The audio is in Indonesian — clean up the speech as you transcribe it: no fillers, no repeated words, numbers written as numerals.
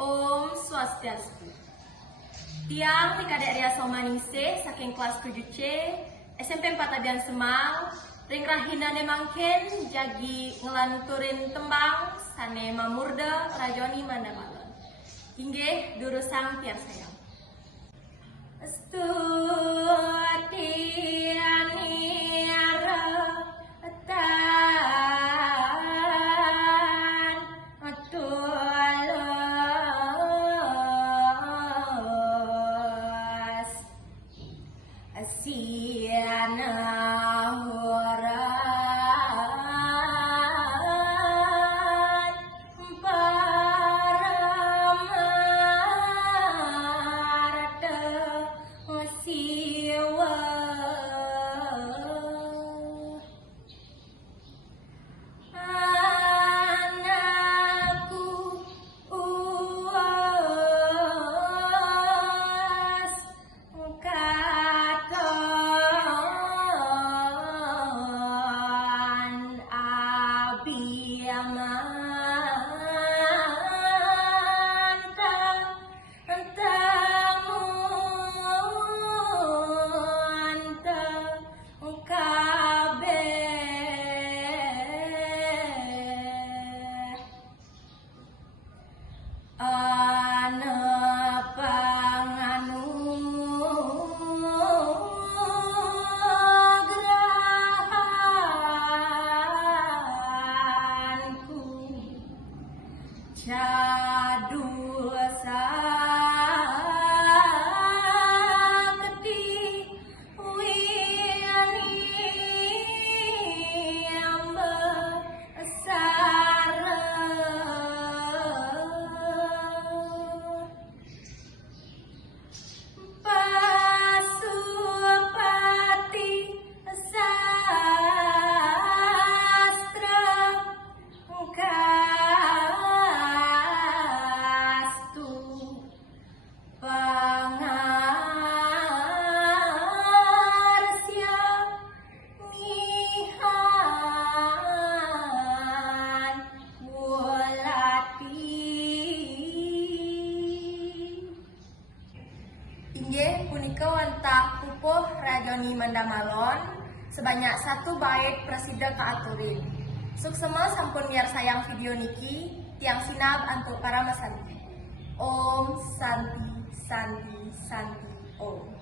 Om Swastiastu. Tiang Tikadek Ria Somaningse saking kelas 7C SMP 4 Adian Semang ring rahina ne mangken jagi ngelanturin tembang sane mamurda rajoni mandamalon. Inggih durusang tiang sayang. Astu Asiana horan paramarta siwa anakku uas Jadul sakti wiyani ambasara Pasupati sastra Inggih punika wantah pupuh rajoni mandamalon sebanyak 1 bait presida kaaturin. Suksema sampun miar sayang video niki tiang sinab antuk para masanti. Om Santi Santi Santi Om.